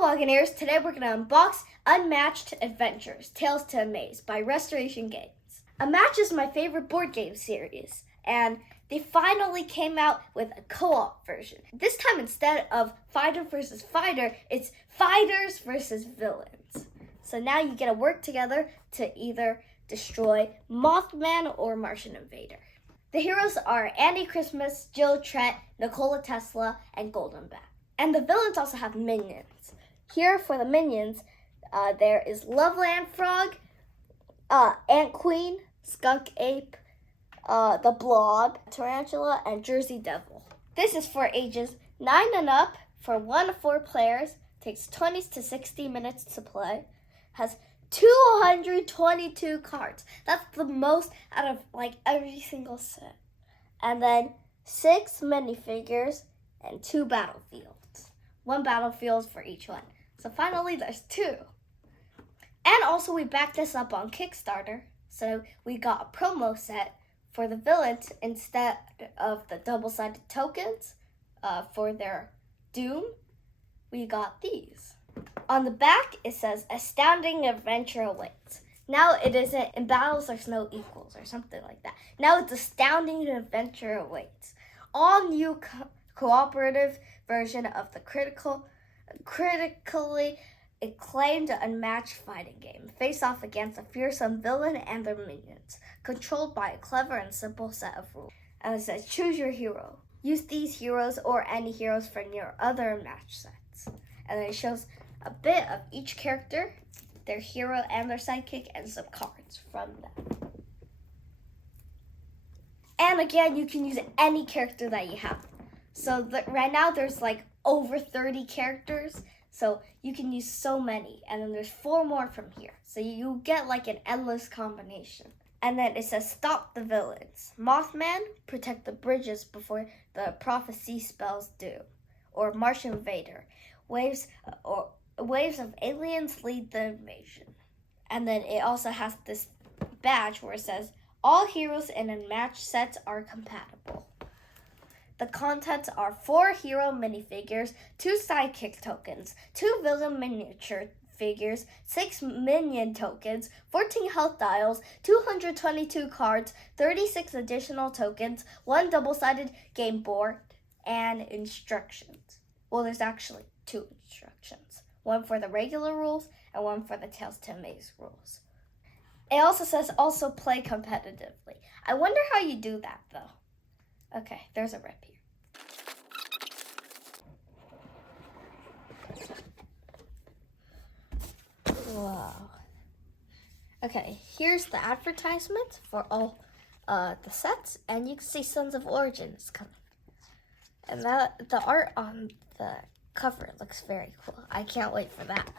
Hello Buccaneers, today we're going to unbox Unmatched Adventures, Tales to Amaze by Restoration Games. Unmatched is my favorite board game series, and they finally came out with a co-op version. This time instead of fighter versus fighter, it's fighters versus villains. So now you get to work together to either destroy Mothman or Martian Invader. The heroes are Andy Christmas, Jill, Trent, Nikola Tesla, and Golden Bat. And the villains also have minions. Here for the minions, there is Loveland Frog, Ant Queen, Skunk Ape, the Blob, Tarantula, and Jersey Devil. This is for ages 9 and up for 1 to 4 players. Takes 20 to 60 minutes to play. Has 222 cards. That's the most out of like every single set. And then 6 minifigures and 2 battlefields. 1 battlefield for each one. So finally there's 2. And also we backed this up on Kickstarter. So we got a promo set for the villains instead of the double-sided tokens for their doom. We got these. On the back it says astounding adventure awaits. Now it isn't in battles there's no equals or something like that. Now it's astounding adventure awaits. All new cooperative version of the critically acclaimed Unmatched fighting game. Face off against a fearsome villain and their minions, controlled by a clever and simple set of rules. And it says choose your hero. Use these heroes or any heroes from your other Unmatched sets. And then it shows a bit of each character, their hero and their sidekick, and some cards from them. And again, you can use any character that you have. So right now there's like over 30 characters, so you can use so many. And then there's 4 more from here. So you get like an endless combination. And then it says stop the villains. Mothman, protect the bridges before the prophecy spells do. Or Martian Invader, waves of aliens lead the invasion. And then it also has this badge where it says all heroes in Unmatched sets are compatible. The contents are 4 hero minifigures, 2 sidekick tokens, 2 villain miniature figures, 6 minion tokens, 14 health dials, 222 cards, 36 additional tokens, 1 double-sided game board, and instructions. Well, there's actually 2 instructions. 1 for the regular rules and 1 for the Tales to Amaze rules. It also says also play competitively. I wonder how you do that though. Okay, there's a rip here. Wow. Okay, here's the advertisement for all the sets, and you can see Sons of Origin is coming. And the art on the cover looks very cool. I can't wait for that.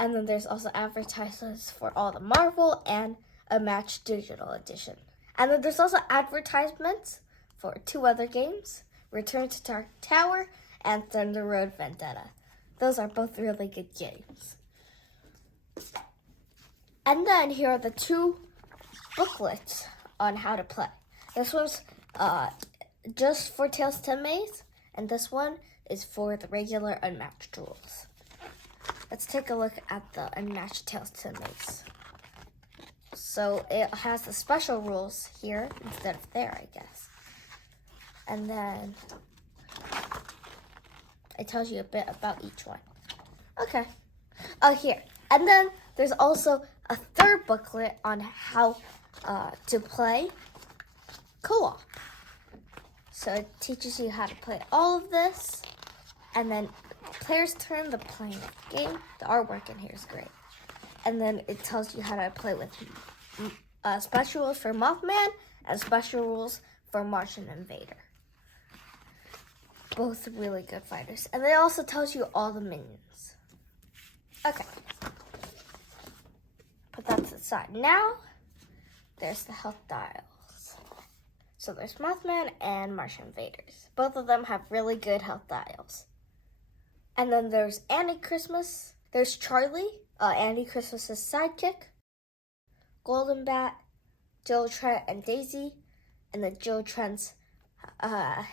And then there's also advertisements for all the Marvel and Unmatched Digital Edition. And then there's also advertisements for 2 other games, Return to Dark Tower and Thunder Road Vendetta. Those are both really good games. And then here are the 2 booklets on how to play. This one's just for Tales to Amaze, and this one is for the regular Unmatched rules. Let's take a look at the Unmatched Tales to Amaze. So it has the special rules here instead of there, I guess. And then it tells you a bit about each one. Okay. Here. And then there's also a 3rd booklet on how to play co-op. So it teaches you how to play all of this. And then players turn the playing game. The artwork in here is great. And then it tells you how to play with special rules for Mothman and special rules for Martian Invader. Both really good fighters. And it also tells you all the minions. Okay. Put that to the side. Now, there's the health dials. So there's Mothman and Martian Invaders. Both of them have really good health dials. And then there's Andy Christmas. There's Charlie, Andy Christmas's sidekick. Golden Bat, Jill, Trent, and Daisy. And then Jill, Trent's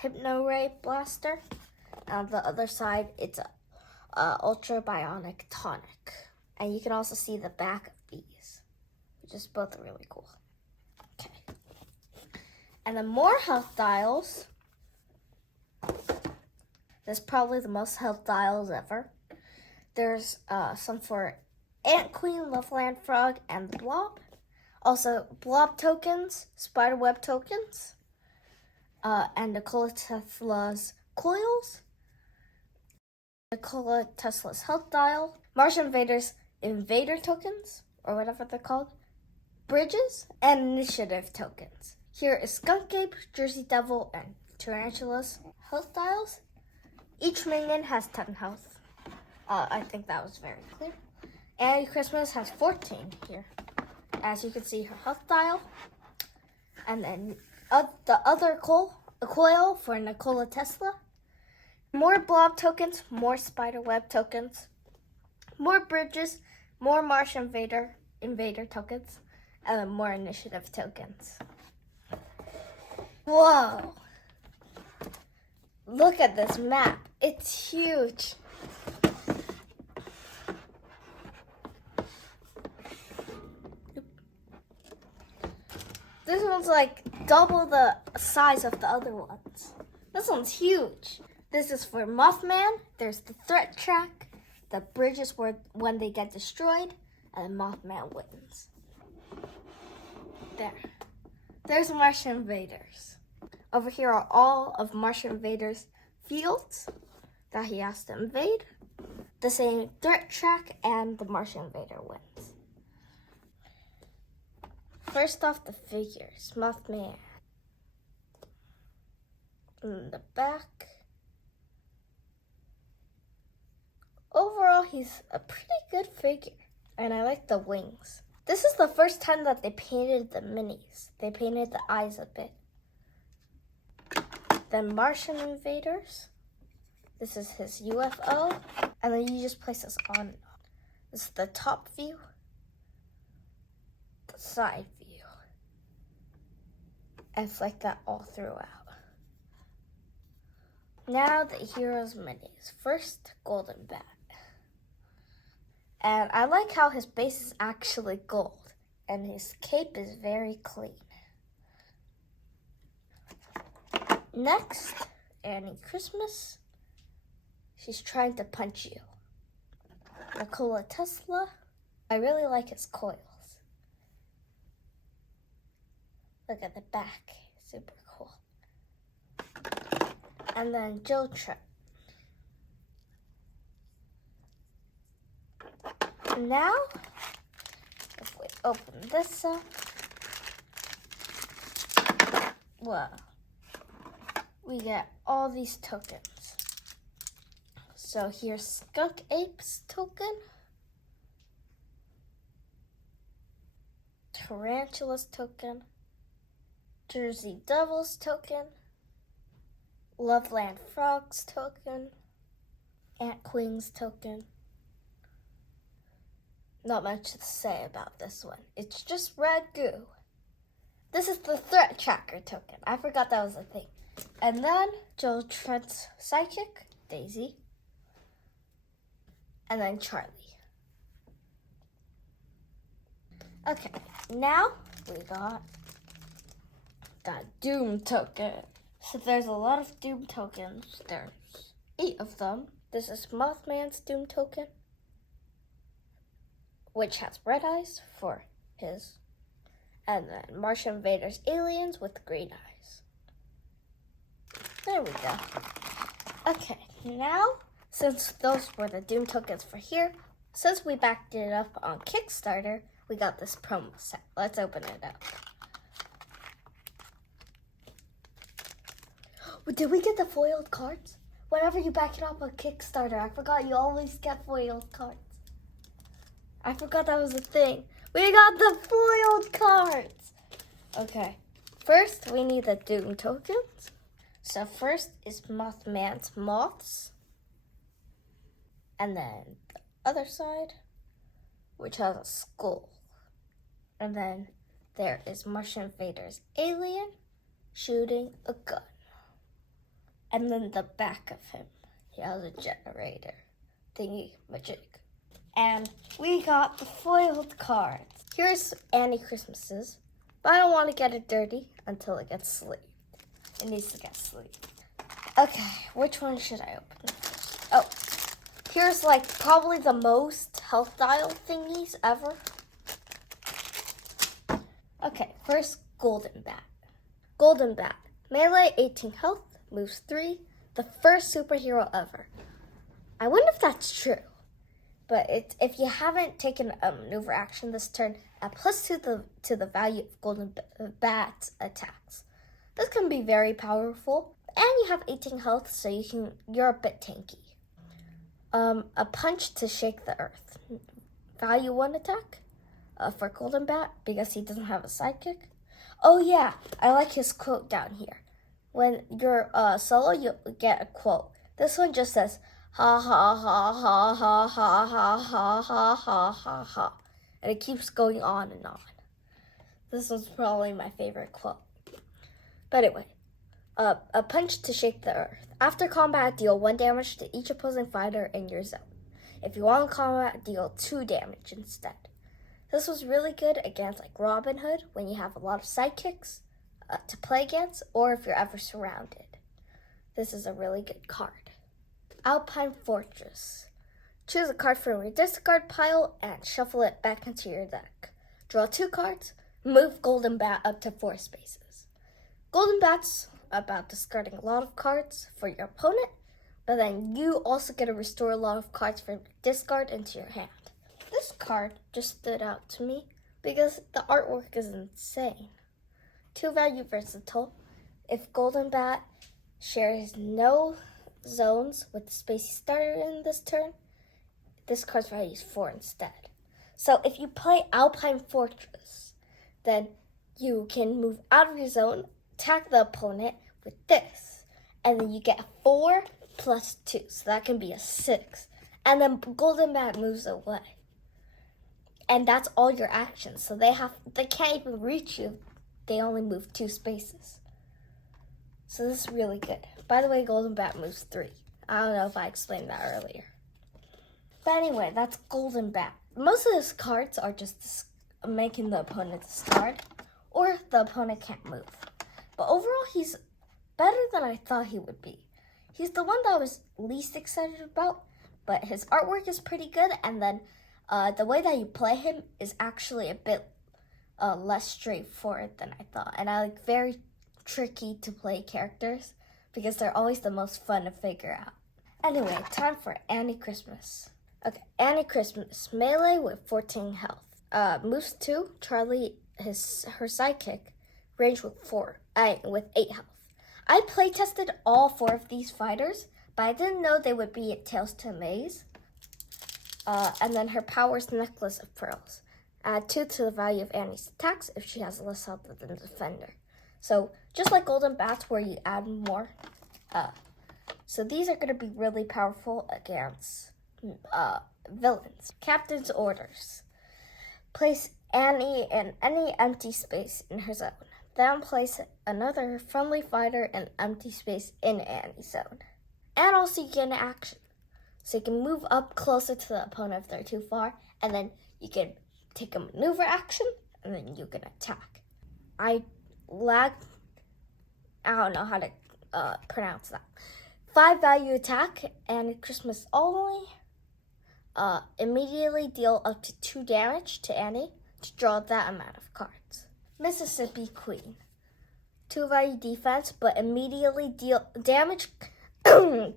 Hypno Ray Blaster. On the other side, it's Ultra Bionic Tonic. And you can also see the back of these, which is both really cool. Okay. And then more health dials. This is probably the most health dials ever. There's some for Ant Queen, Loveland Frog, and the Blob. Also, Blob tokens, spiderweb tokens, and Nikola Tesla's coils, Nikola Tesla's health dial, Martian Invader's Invader tokens, or whatever they're called, bridges, and initiative tokens. Here is Skunk Ape, Jersey Devil, and Tarantula's health dials. Each minion has 10 health. I think that was very clear. And Christmas has 14 here. As you can see, her health dial. And then the other coil for Nikola Tesla. More Blob tokens, more spiderweb tokens, more bridges, more Martian Invader tokens, and then more initiative tokens. Whoa! Look at this map. It's huge. This one's like double the size of the other ones. This one's huge. This is for Mothman. There's the threat track. The bridges where when they get destroyed, and Mothman wins. There. There's Martian Invaders. Over here are all of Martian Invader's fields that he has to invade. The same threat track, and the Martian Invader wins. First off, the figures. Mothman. In the back. Overall, he's a pretty good figure. And I like the wings. This is the first time that they painted the minis. They painted the eyes a bit. Then Martian Invaders. This is his UFO. And then you just place this on. This is the top view. The side view. And it's like that all throughout. Now the hero's minis. First, Golden Bat. And I like how his base is actually gold. And his cape is very clean. Next, Annie Christmas. She's trying to punch you. Nikola Tesla. I really like his coils. Look at the back. Super cool. And then Trent. Now, if we open this up, well, we get all these tokens. So here's Skunk Ape's token, Tarantula's token, Jersey Devil's token, Loveland Frog's token, Ant Queen's token. Not much to say about this one. It's just red goo. This is the threat tracker token. I forgot that was a thing. And then Trent's sidekick, Daisy. And then Charlie. Okay, now we got the Doom token. So there's a lot of Doom tokens. There's 8 of them. This is Mothman's Doom token, which has red eyes for his. And then Martian Invader's aliens with green eyes. There we go. Okay, now, since those were the Doom tokens for here, since we backed it up on Kickstarter, we got this promo set. Let's open it up. Did we get the foiled cards? Whenever you back it up on Kickstarter, I forgot you always get foiled cards. I forgot that was a thing. We got the foiled cards. Okay. First, we need the Doom tokens. So first is Mothman's moths. And then the other side, which has a skull. And then there is Martian Invader's alien shooting a gun. And then the back of him, he has a generator. thingy majig. And we got the foiled cards. Here's Annie Christmases, but I don't want to get it dirty until it gets sleeved. It needs to get sleeved. Okay, which one should I open first? Oh, here's like probably the most health dial thingies ever. Okay, first Golden Bat. Golden Bat, melee 18 health, moves 3, the first superhero ever. I wonder if that's true. But if you haven't taken a maneuver action this turn, add +2 to the value of Golden Bat's attacks. This can be very powerful, and you have 18 health, so you're a bit tanky. A punch to shake the earth. Value 1 attack for Golden Bat because he doesn't have a sidekick. Oh yeah, I like his quote down here. When you're solo, you get a quote. This one just says, ha ha ha ha ha ha ha ha ha ha ha ha. And it keeps going on and on. This was probably my favorite quote. But anyway, a punch to shake the earth. After combat, deal 1 damage to each opposing fighter in your zone. If you want combat, deal 2 damage instead. This was really good against like Robin Hood when you have a lot of sidekicks to play against, or if you're ever surrounded. This is a really good card. Alpine Fortress. Choose a card from your discard pile and shuffle it back into your deck. Draw 2 cards, move Golden Bat up to 4 spaces. Golden Bat's about discarding a lot of cards for your opponent, but then you also get to restore a lot of cards from discard into your hand. This card just stood out to me because the artwork is insane. 2 value versatile. If Golden Bat shares no zones with the space he started in this turn, this card's value is 4 instead. So if you play Alpine Fortress, then you can move out of your zone, attack the opponent with this, and then you get a 4 plus 2, so that can be a 6. And then Golden Bat moves away. And that's all your actions, so they can't even reach you. They only move 2 spaces. So this is really good. By the way, Golden Bat moves 3. I don't know if I explained that earlier. But anyway, that's Golden Bat. Most of his cards are just making the opponent discard, or the opponent can't move. But overall, he's better than I thought he would be. He's the one that I was least excited about, but his artwork is pretty good, and then the way that you play him is actually a bit less straightforward than I thought. And I like very tricky to play characters because they're always the most fun to figure out. Anyway, time for Annie Christmas. Okay, Annie Christmas, melee with 14 health. Moves 2, Charlie, her sidekick, range with 8 health. I playtested all 4 of these fighters, but I didn't know they would be at Tales to Amaze. And then her power's Necklace of Pearls. Add 2 to the value of Annie's attacks if she has less health than the defender. So just like Golden Bats where you add more. So these are going to be really powerful against villains. Captain's Orders. Place Annie in any empty space in her zone. Then place another friendly fighter in empty space in Annie's zone. And also you get an action. So you can move up closer to the opponent if they're too far, and then you can take a maneuver action, and then you can attack. I don't know how to pronounce that. 5 value attack, and Christmas only. Immediately deal up to 2 damage to Annie to draw that amount of cards. Mississippi Queen. 2 value defense, but immediately deal damage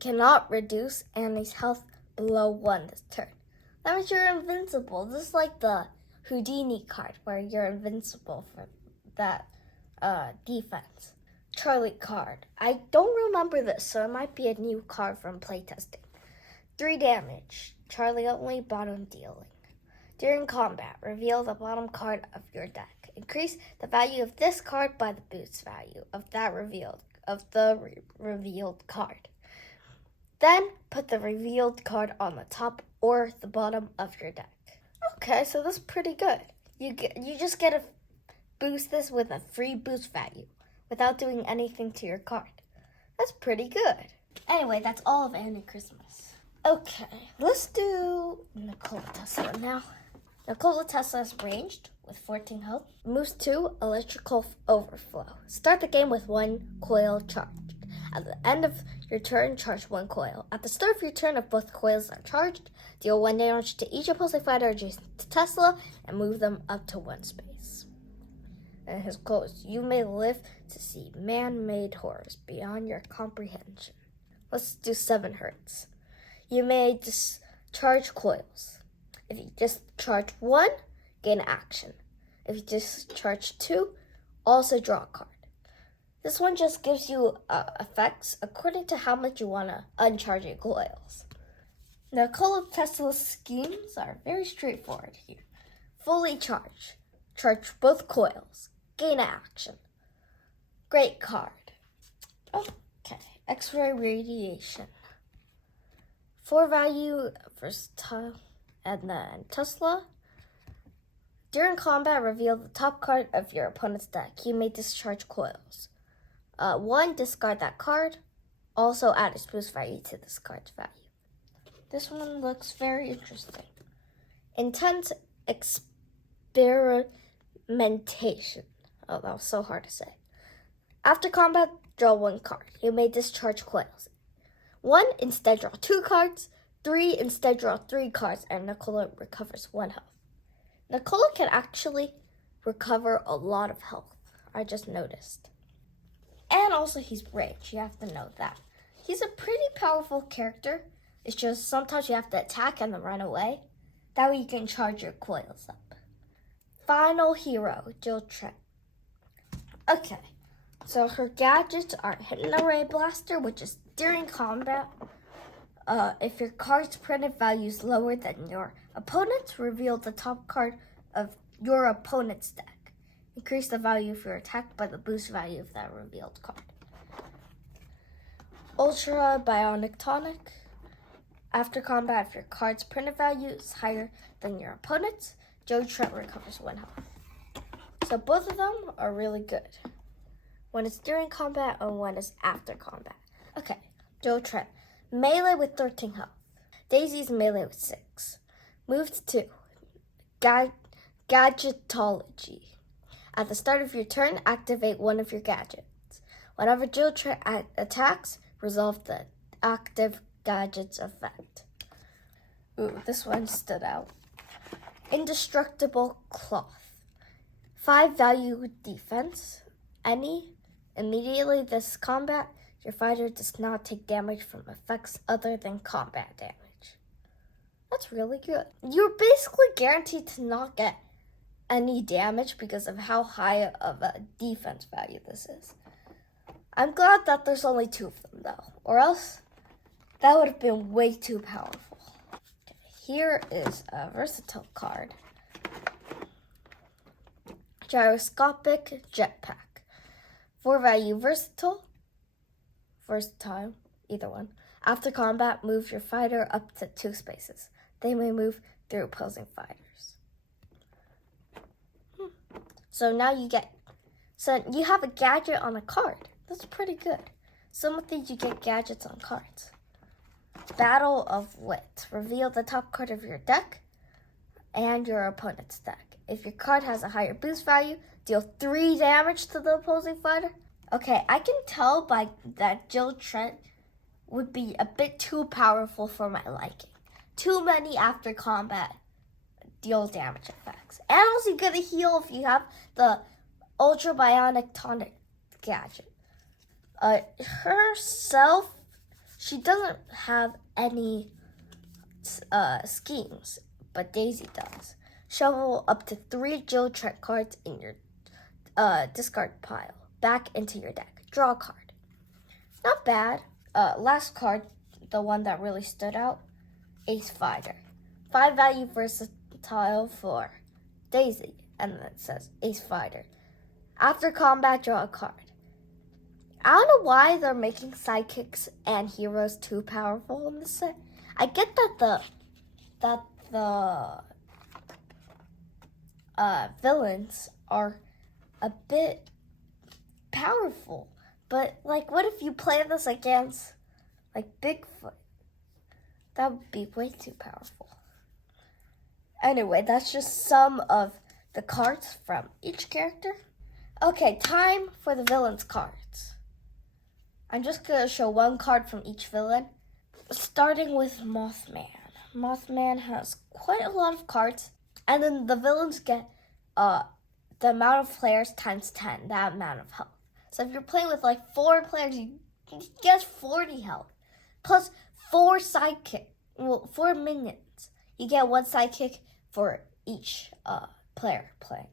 cannot reduce Annie's health below 1 this turn. That means you're invincible. This is like the Houdini card where you're invincible for that defense. Charlie card. I don't remember this, so it might be a new card from playtesting. 3 damage. Charlie only, bottom dealing. During combat, reveal the bottom card of your deck. Increase the value of this card by the boost value of the revealed card. Then put the revealed card on the top or the bottom of your deck. Okay, so that's pretty good. You just get to boost this with a free boost value without doing anything to your card. That's pretty good. Anyway, that's all of Annie Christmas. Okay, let's do Nikola Tesla now. Nikola Tesla is ranged with 14 health. Moves 2, electrical overflow. Start the game with 1 coil charged. At the end of your turn, charge 1 coil. At the start of your turn, if both coils are charged, deal 1 damage to each opposing fighter adjacent to Tesla and move them up to 1 space. And his quote is, "You may live to see man-made horrors beyond your comprehension." Let's do 7 hertz. You may discharge coils. If you discharge 1, gain action. If you discharge 2, also draw a card. This one just gives you effects according to how much you want to uncharge your coils. Nikola Tesla's schemes are very straightforward here. Fully charge. Charge both coils. Gain action. Great card. Okay. X-ray radiation. 4 value, versatile, and then Tesla. During combat, reveal the top card of your opponent's deck. You may discharge coils. 1, discard that card. Also add its boost value to this card's value. This one looks very interesting. Intense experimentation. Oh, that was so hard to say. After combat, draw 1 card. You may discharge coils. 1, instead draw 2 cards. 3, instead draw 3 cards, and Nikola recovers 1 health. Nikola can actually recover a lot of health. I just noticed. And also he's ranged, you have to know that. He's a pretty powerful character. It's just sometimes you have to attack and then run away. That way you can charge your coils up. Final hero, Trent. Okay, so her gadgets are Hit and Array Blaster, which is during combat. If your card's printed value is lower than your opponent's, reveal the top card of your opponent's deck. Increase the value of your attack by the boost value of that revealed card. Ultra Bionic Tonic. After combat, if your card's printed value is higher than your opponent's, Trent recovers 1 health. So both of them are really good. When it's during combat and when it's after combat. Okay, Trent. Melee with 13 health. Daisy's melee with 6. Moves 2. Gadgetology. At the start of your turn, activate 1 of your gadgets. Whenever Trent attacks, resolve the active gadget's effect. Ooh, this one stood out. Indestructible Cloth. 5 value defense. Immediately this combat, your fighter does not take damage from effects other than combat damage. That's really good. You're basically guaranteed to not get any damage because of how high of a defense value this is. I'm glad that there's only 2 of them though, or else that would have been way too powerful. Okay, here is a versatile card. Gyroscopic Jetpack. 4 value versatile, either one. After combat, move your fighter up to 2 spaces. They may move through opposing fighters. So now you have a gadget on a card. That's pretty good. Some of these you get gadgets on cards. Battle of Wit. Reveal the top card of your deck and your opponent's deck. If your card has a higher boost value, deal 3 damage to the opposing fighter. Okay, I can tell by that Trent would be a bit too powerful for my liking. Too many after combat deal damage effects. And also you get a heal if you have the Ultra Bionic Tonic gadget. Herself, she doesn't have any schemes, but Daisy does. Shovel up to 3 Trent cards in your discard pile back into your deck. Draw a card. Not bad. Last card, the one that really stood out, Ace Fighter. 5 value versatile for Daisy, and then it says Ace Fighter. After combat, draw a card. I don't know why they're making sidekicks and heroes too powerful in this set. I get that the villains are a bit powerful, but like, what if you play this against like Bigfoot? That would be way too powerful. Anyway, that's just some of the cards from each character. Okay, time for the villain's cards. I'm just going to show one card from each villain, starting with Mothman. Mothman has quite a lot of cards, and then the villains get the amount of players times 10, that amount of health. So if you're playing with like 4 players, you get 40 health, plus 4 minions. You get 1 sidekick for each player playing.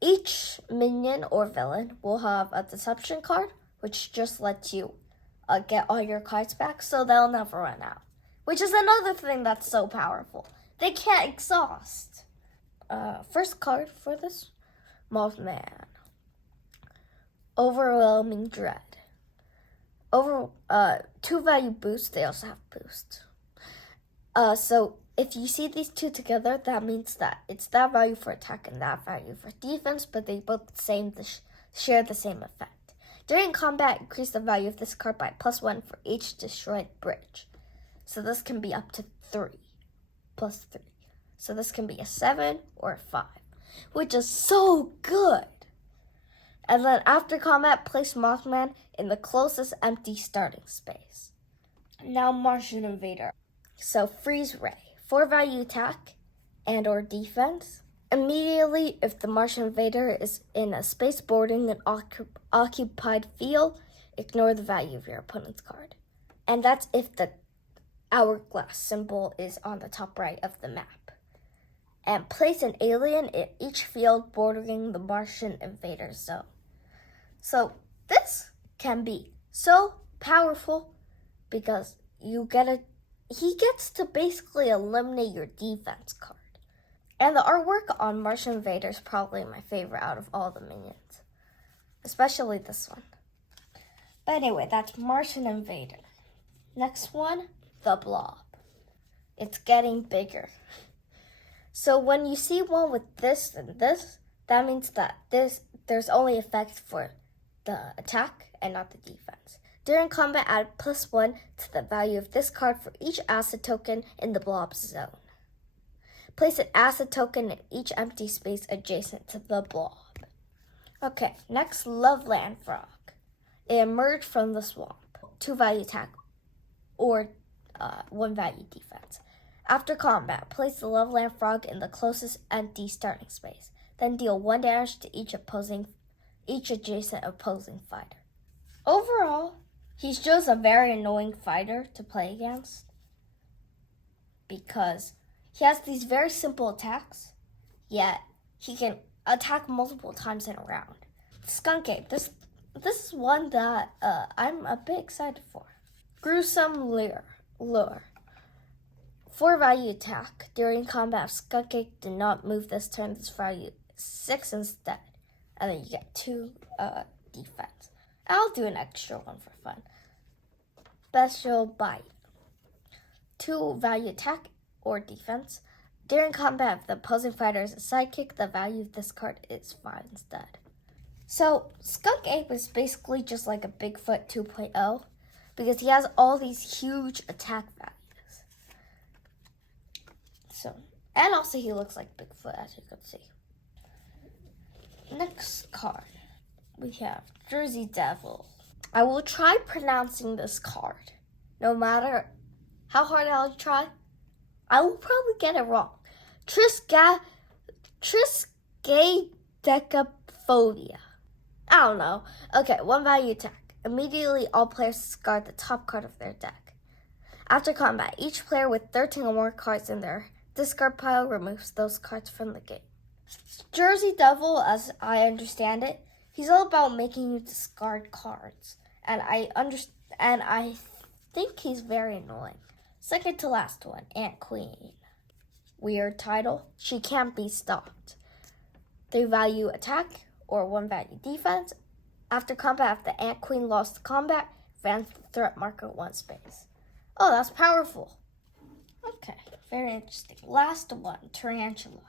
Each minion or villain will have a deception card, which just lets you get all your cards back, so they'll never run out. Which is another thing that's so powerful. They can't exhaust. First card for this, Mothman. Overwhelming Dread. 2 value boost, they also have boost. So if you see these 2 together, that means that it's that value for attack and that value for defense, but they both share the same effect. During combat, increase the value of this card by +1 for each destroyed bridge. So this can be up to 3, +3. So this can be a 7 or a 5, which is so good. And then after combat, place Mothman in the closest empty starting space. Now Martian Invader. So Freeze Ray, 4 value attack and or defense. Immediately, if the Martian Invader is in a space bordering an occupied field, ignore the value of your opponent's card. And that's if the hourglass symbol is on the top right of the map. And place an alien in each field bordering the Martian Invader zone. So this can be so powerful because he gets to basically eliminate your defense card. And the artwork on Martian Invader is probably my favorite out of all the minions, especially this one. But anyway, that's Martian Invader. Next one, the Blob. It's getting bigger. So when you see one with this and this, that means that there's only effect for the attack and not the defense. During combat, add +1 to the value of this card for each acid token in the Blob zone. Place an acid token in each empty space adjacent to the Blob. Okay, next, Loveland Frog. It emerged from the swamp. 2 value attack or 1 value defense. After combat, place the Loveland Frog in the closest empty starting space. Then deal 1 damage to each adjacent opposing fighter. Overall, he's just a very annoying fighter to play against because he has these very simple attacks, yet he can attack multiple times in a round. Skunk Ape, this is one that I'm a bit excited for. Gruesome Lure. 4 value attack. During combat, Skunk Ape did not move this turn. This value is 6 instead. And then you get 2 defense. I'll do an extra one for fun. Special Bite. 2 value attack or defense. During combat, if the opposing fighter is a sidekick, the value of this card is 5 instead. So, Skunk Ape is basically just like a Bigfoot 2.0 because he has all these huge attack values. So, and also he looks like Bigfoot, as you can see. Next card, we have Jersey Devil. I will try pronouncing this card. No matter how hard I'll try, I will probably get it wrong. Triskaidekaphobia. I don't know. Okay, 1 value attack. Immediately, all players discard the top card of their deck. After combat, each player with 13 or more cards in their discard pile removes those cards from the game. Jersey Devil, as I understand it, he's all about making you discard cards. And I think he's very annoying. Second to last one, Ant Queen. Weird title. She can't be stopped. 3 value attack or 1 value defense. After combat, if the Ant Queen lost the combat, advance the threat marker 1 space. Oh, that's powerful. Okay, very interesting. Last one, Tarantula.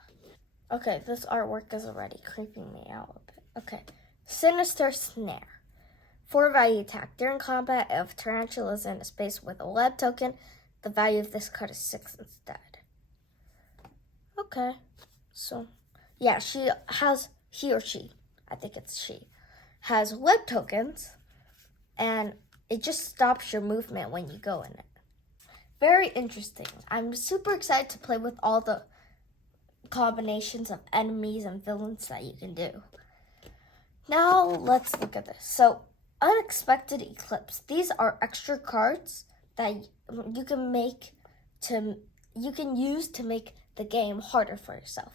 Okay, this artwork is already creeping me out a bit. Okay, Sinister Snare. 4 value attack. During combat, if Tarantula is in a space with a web token, the value of this card is 6 instead. Okay, so yeah, he or she, I think it's she, has web tokens, and it just stops your movement when you go in it. Very interesting. I'm super excited to play with all the combinations of enemies and villains that you can do. Now let's look at this. So, Unexpected Eclipse. These are extra cards that you can use to make the game harder for yourself.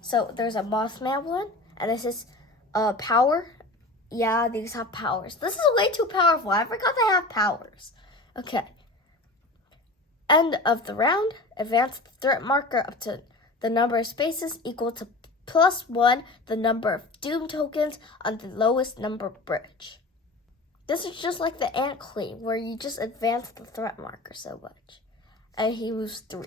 So there's a Mothman one, and this is power. Yeah, these have powers. This is way too powerful. I forgot they have powers. Okay. End of the round. Advance the threat marker up to the number of spaces equal to +1 the number of doom tokens on the lowest number bridge. This is just like the Ant Queen, where you just advance the threat marker so much. And he moves 3.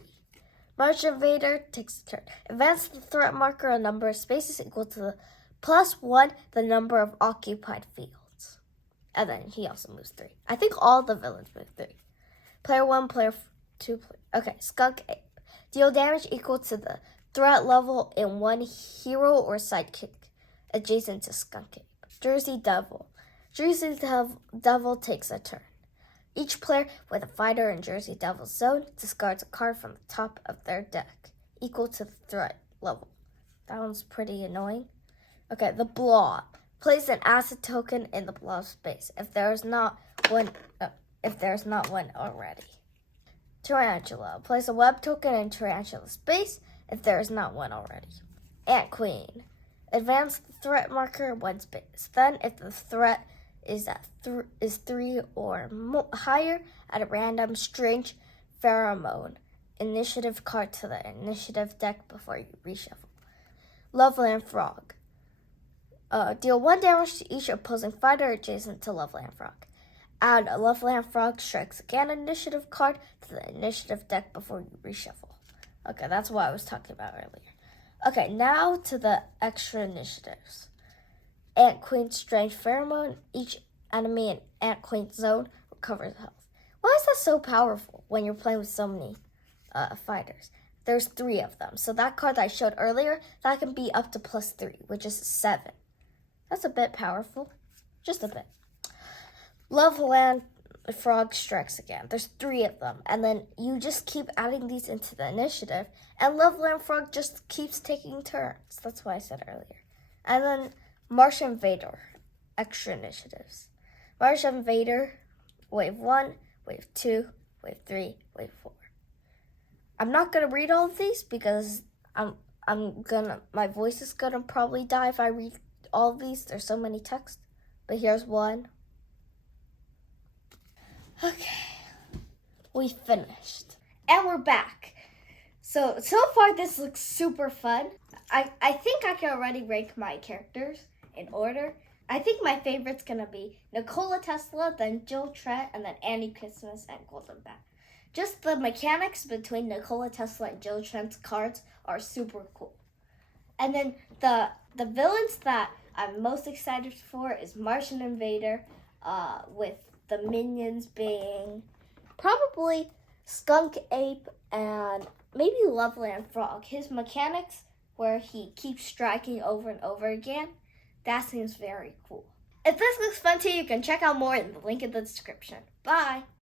Martian Invader takes a turn. Advance the threat marker a number of spaces equal to +1 the number of occupied fields. And then he also moves 3. I think all the villains move 3. Player 1, player 2, okay, Skunk Ape. Deal damage equal to the threat level in one hero or sidekick adjacent to Skunk Ape. Jersey Devil. Jersey Devil takes a turn. Each player with a fighter in Jersey Devil's zone discards a card from the top of their deck, equal to the threat level. That one's pretty annoying. Okay, the Blob. Place an acid token in the Blob space if there's not one already. Tarantula. Place a web token in Tarantula space if there is not one already. Ant Queen. Advance the threat marker 1 space. Then, if the threat is 3 or higher, add a random strange pheromone initiative card to the initiative deck before you reshuffle. Loveland Frog. Deal 1 damage to each opposing fighter adjacent to Loveland Frog. Add a Loveland Frog Strikes Again initiative card to the initiative deck before you reshuffle. Okay, that's what I was talking about earlier. Okay, now to the extra initiatives. Ant Queen Strange Pheromone. Each enemy in Ant Queen's zone recovers health. Why is that so powerful when you're playing with so many fighters? There's 3 of them. So that card that I showed earlier, that can be up to +3, which is 7. That's a bit powerful. Just a bit. Loveland Frog Strikes Again. There's 3 of them. And then you just keep adding these into the initiative. And Loveland Frog just keeps taking turns. That's what I said earlier. And then Martian Invader. Extra initiatives. Martian Invader. Wave 1. Wave 2. Wave 3. Wave 4. I'm not going to read all of these because my voice is going to probably die if I read all of these. There's so many texts. But here's one. Okay, we finished. And we're back. So far this looks super fun. I think I can already rank my characters in order. I think my favorite's gonna be Nikola Tesla, then Jill Trent, and then Annie Christmas and Golden Bat. Just the mechanics between Nikola Tesla and Jill Trent's cards are super cool. And then the villains that I'm most excited for is Martian Invader, with the minions being probably Skunk Ape and maybe Loveland Frog. His mechanics, where he keeps striking over and over again, that seems very cool. If this looks fun to you, you can check out more in the link in the description. Bye!